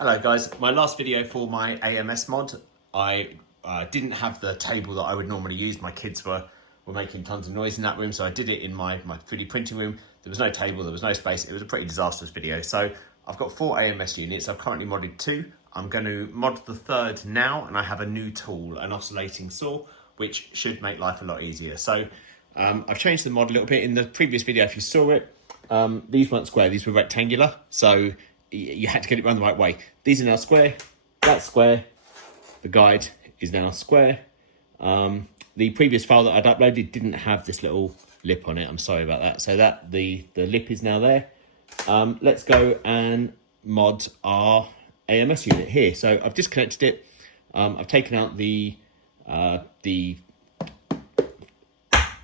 Hello guys, my last video for my AMS mod, I didn't have the table that I would normally use. My kids were making tons of noise in that room, so I did it in my 3D printing room. There was no table, there was no space. It was a pretty disastrous video. So I've got 4 AMS units. I've currently modded 2. I'm going to mod the 3rd now, and I have a new tool, an oscillating saw, which should make life a lot easier. So I've changed the mod a little bit. In the previous video, if you saw it, these weren't square, these were rectangular. So you had to get it run the right way. These are now square, that's square, the guide is now square. The previous file that I'd uploaded didn't have this little lip on it, I'm sorry about that. So that the lip is now there. Let's go and mod our AMS unit here. So I've disconnected it. I've taken out the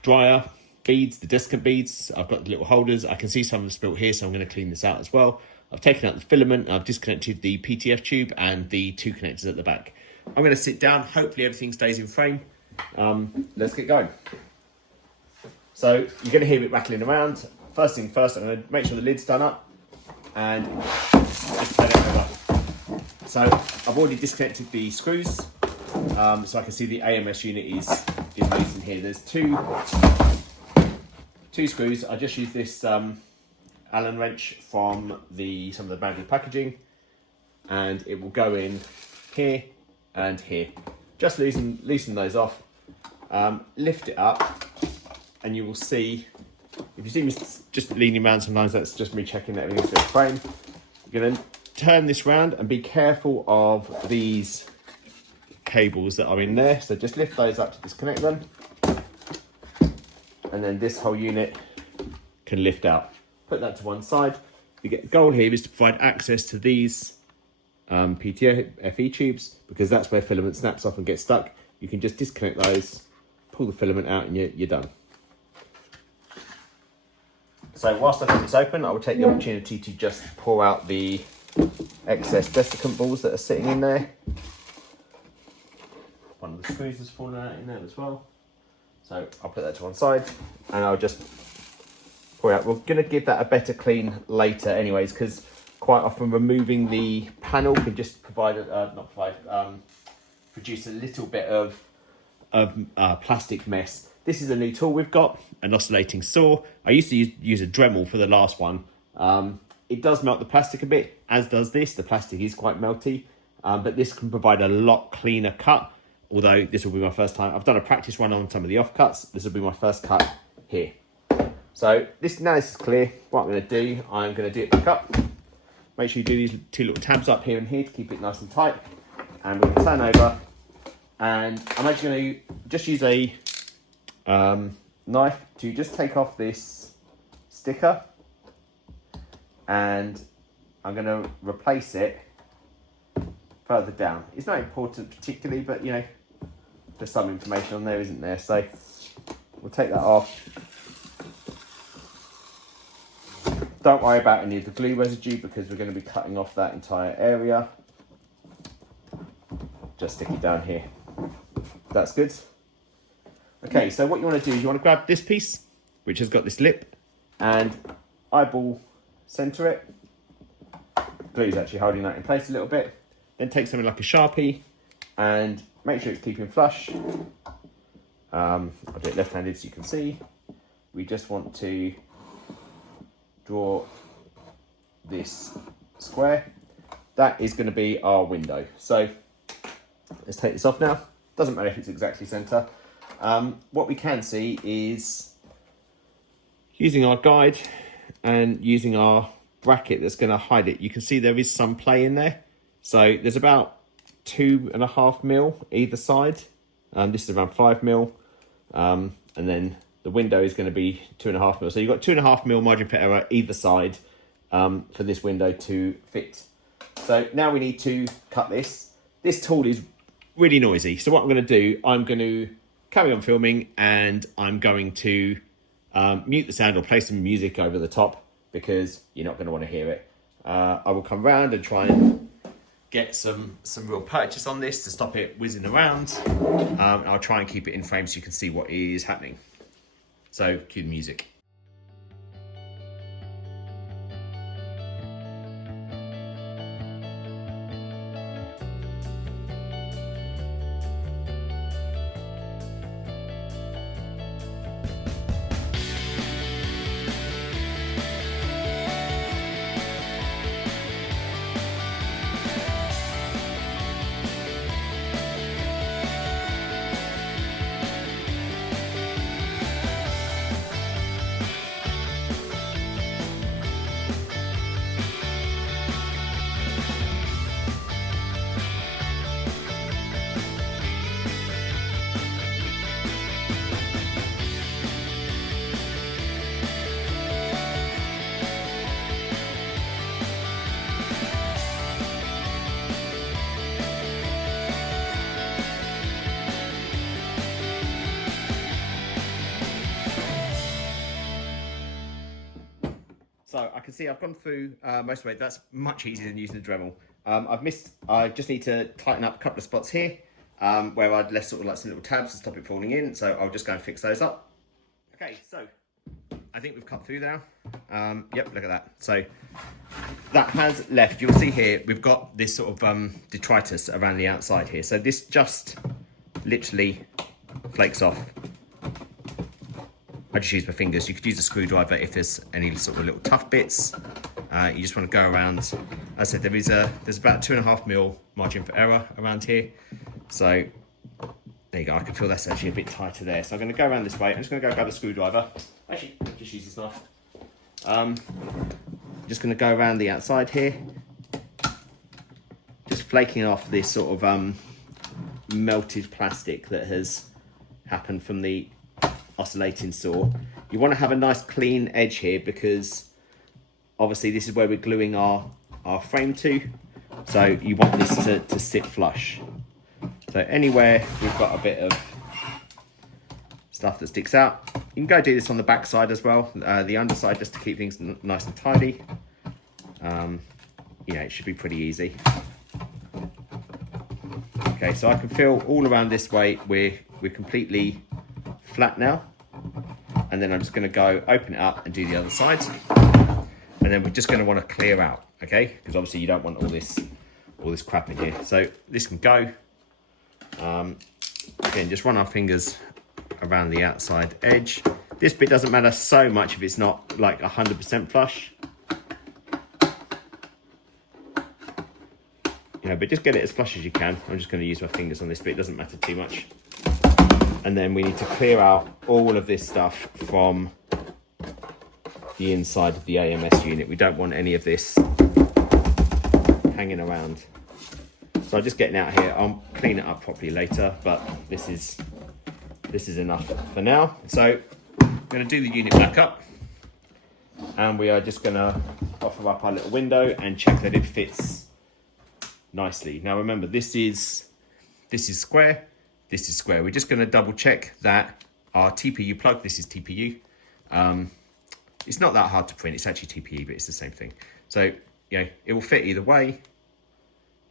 dryer beads, the desiccant beads. I've got the little holders. I can see some of them spilt here, so I'm going to clean this out as well. I've taken out the filament, I've disconnected the PTF tube and the 2 connectors at the back. I'm going to sit down, hopefully everything stays in frame. Let's get going. So you're going to hear it rattling around. First thing first, I'm going to make sure the lid's done up and just turn it over. So I've already disconnected the screws, so I can see the AMS unit is loose in here. There's two screws. I just use this Allen wrench from some of the Bambu packaging, and it will go in here and here. Just loosen those off, lift it up, and you will see, if you see me just leaning around sometimes, that's just me checking that everything's in frame. You're going to turn this round and be careful of these cables that are in there. So just lift those up to disconnect them, and then this whole unit can lift out. Put that to one side. You get the goal here is to provide access to these PTFE tubes, because that's where filament snaps off and gets stuck. You can just disconnect those, pull the filament out, and you're done. So whilst I've got this open, I will take the opportunity to just pour out the excess desiccant balls that are sitting in there. One of the screws has fallen out in there as well. So I'll put that to one side, and I'll just pour out. We're going to give that a better clean later anyways, because quite often removing the panel can just produce a little bit of plastic mess. This is a new tool we've got, an oscillating saw. I used to use a Dremel for the last one. It does melt the plastic a bit, as does this. The plastic is quite melty, but this can provide a lot cleaner cut, although this will be my first time. I've done a practice run on some of the offcuts. This will be my first cut here. So now this is clear. What I'm going to do, I'm going to do it back up. Make sure you do these 2 little tabs up here and here to keep it nice and tight. And we're going to turn over. And I'm actually going to just use a knife to just take off this sticker. And I'm going to replace it further down. It's not important particularly, but you know, there's some information on there, isn't there? So we'll take that off. Don't worry about any of the glue residue, because we're going to be cutting off that entire area. Just stick it down here. That's good. Okay, so what you want to do is you want to grab this piece, which has got this lip, and eyeball center it. Glue's actually holding that in place a little bit. Then take something like a Sharpie and make sure it's keeping flush. I'll do it left-handed so you can see. We just want to draw this square. That is going to be our window. So let's take this off now. Doesn't matter if it's exactly center. What we can see is, using our guide and using our bracket that's going to hide it, you can see there is some play in there. So there's about 2.5 mil either side. This is around 5 mil. And then the window is going to be 2.5 mil. So you've got 2.5 mil margin for error either side for this window to fit. So now we need to cut this. This tool is really noisy. So what I'm going to do, I'm going to carry on filming, and I'm going to mute the sound or play some music over the top, because you're not going to want to hear it. I will come round and try and get some real purchase on this to stop it whizzing around. I'll try and keep it in frame so you can see what is happening. So cue the music. see I've gone through most of it. That's much easier than using the Dremel. I just need to tighten up a couple of spots here where I'd left sort of like some little tabs to stop it falling in. So I'll just go and fix those up. Okay, so I think we've cut through now. Yep, look at that. So that has left, you'll see here, we've got this sort of detritus around the outside here. So this just literally flakes off. I just use my fingers. You could use a screwdriver if there's any sort of little tough bits. You just want to go around. As I said, there's about 2.5mm margin for error around here. So there you go. I can feel that's actually a bit tighter there. So I'm going to go around this way. I'm just going to go grab a screwdriver. Actually, just use this knife. Just going to go around the outside here. Just flaking off this sort of melted plastic that has happened from the oscillating saw. You want to have a nice clean edge here because obviously this is where we're gluing our frame to. So you want this to sit flush. So anywhere we've got a bit of stuff that sticks out, you can go do this on the back side as well, the underside, just to keep things nice and tidy. You know, it should be pretty easy. Okay, so I can feel all around this way we're completely flat now. And then I'm just going to go open it up and do the other side. And then we're just going to want to clear out, okay? Because obviously you don't want all this crap in here. So this can go. Again, just run our fingers around the outside edge. This bit doesn't matter so much if it's not like 100% flush. You know, but just get it as flush as you can. I'm just going to use my fingers on this bit. It doesn't matter too much. And then we need to clear out all of this stuff from the inside of the AMS unit. We don't want any of this hanging around. So I'm just getting out here. I'll clean it up properly later, but this is enough for now. So I'm going to do the unit back up, and we are just going to offer up our little window and check that it fits nicely. Now remember, this is square. This is square. We're just going to double check that our TPU plug, this is TPU. It's not that hard to print. It's actually TPU, but it's the same thing. So, you know, it will fit either way.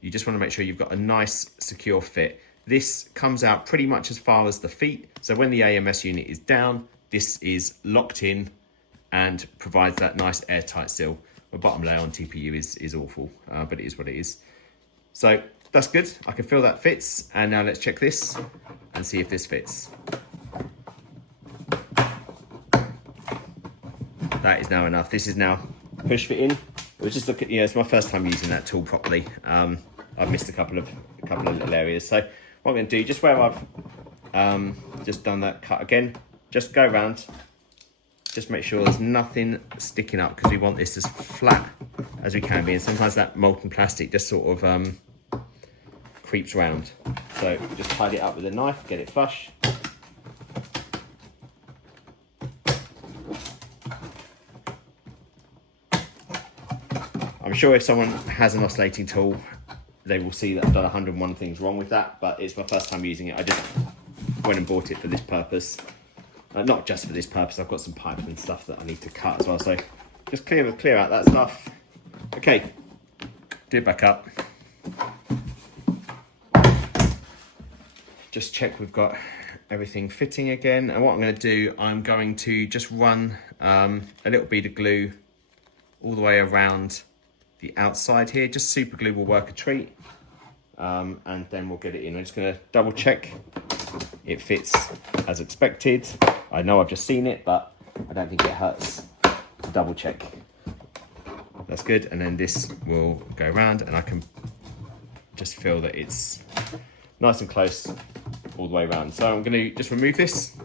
You just want to make sure you've got a nice, secure fit. This comes out pretty much as far as the feet. So when the AMS unit is down, this is locked in and provides that nice airtight seal. The bottom layer on TPU is awful, but it is what it is. So that's good. I can feel that fits. And now let's check this and see if this fits. That is now enough. This is now push fit in. It was just looking, you know, it's my first time using that tool properly. I've missed a couple of little areas. So what I'm going to do, just where I've just done that cut again, just go around, just make sure there's nothing sticking up, because we want this as flat as we can be. And sometimes that molten plastic just sort of creeps around. So just tidy it up with a knife, get it flush. I'm sure if someone has an oscillating tool, they will see that I've done 101 things wrong with that, but it's my first time using it. I just went and bought it for this purpose. Not just for this purpose, I've got some pipe and stuff that I need to cut as well. So just clear out that stuff. Okay, do it back up. Just check we've got everything fitting again. And what I'm going to do, I'm going to just run a little bead of glue all the way around the outside here. Just super glue will work a treat. And then we'll get it in. I'm just going to double check it fits as expected. I know I've just seen it, but I don't think it hurts to double check. That's good. And then this will go around, and I can just feel that it's nice and close all the way around. So I'm going to just remove this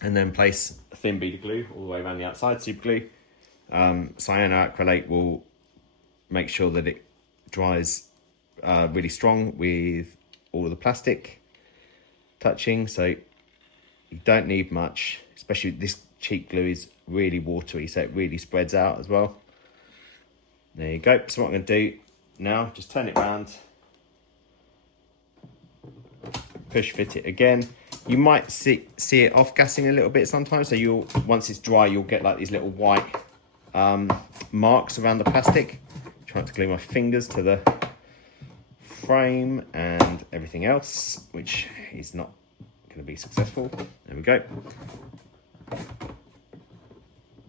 and then place a thin bead of glue all the way around the outside, super glue. Cyanoacrylate will make sure that it dries really strong with all of the plastic touching, so you don't need much, especially this cheap glue is really watery, so it really spreads out as well. There you go. So what I'm going to do now, just turn it around, push fit it again. You might see it off gassing a little bit sometimes, so once it's dry, you'll get like these little white marks around the plastic. Trying to glue my fingers to the frame and everything else, which is not going to be successful. There we go.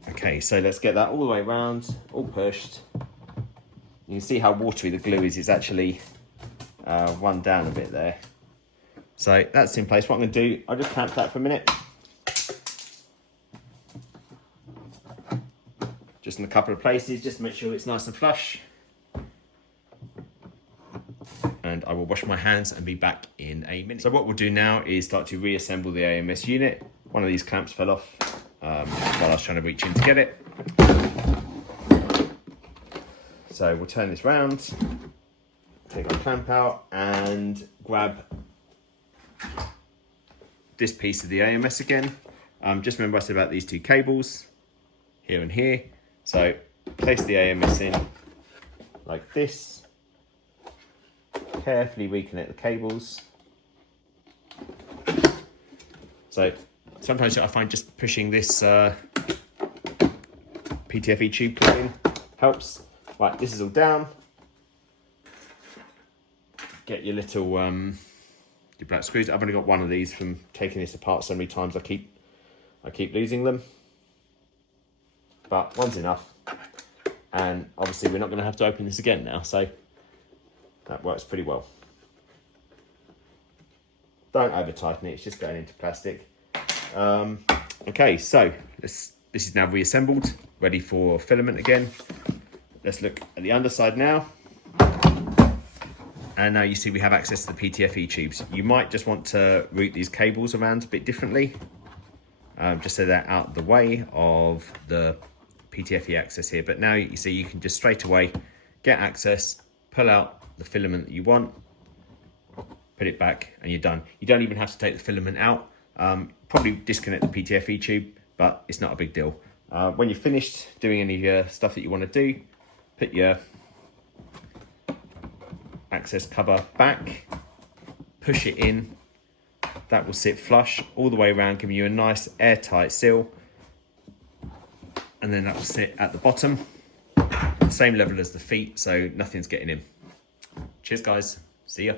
Okay, so let's get that all the way around, all pushed. You can see how watery the glue is. It's actually run down a bit there. So that's in place. What I'm going to do, I'll just clamp that for a minute. Just in a couple of places, just to make sure it's nice and flush. And I will wash my hands and be back in a minute. So what we'll do now is start to reassemble the AMS unit. One of these clamps fell off while I was trying to reach in to get it. So we'll turn this round, take our clamp out and grab this piece of the AMS again. Just remember I said about these two cables, here and here. So place the AMS in like this. Carefully reconnect the cables. So sometimes I find just pushing this PTFE tube plug in helps. Right, this is all down. Get your little your black screws. I've only got one of these from taking this apart so many times. I keep losing them, but one's enough. And obviously we're not going to have to open this again now, so that works pretty well. Don't over tighten it, it's just going into plastic. Okay, so this is now reassembled, ready for filament again. Let's look at the underside now. And now you see we have access to the PTFE tubes. You might just want to route these cables around a bit differently, just so they're out of the way of the PTFE access here. But now you see you can just straight away get access, pull out the filament that you want, put it back, and you're done. You don't even have to take the filament out. Probably disconnect the PTFE tube, but it's not a big deal. When you're finished doing any of your stuff that you want to do, put your access cover back, push it in. That will sit flush all the way around, giving you a nice airtight seal. And then that will sit at the bottom, same level as the feet, so nothing's getting in. Cheers guys, see ya.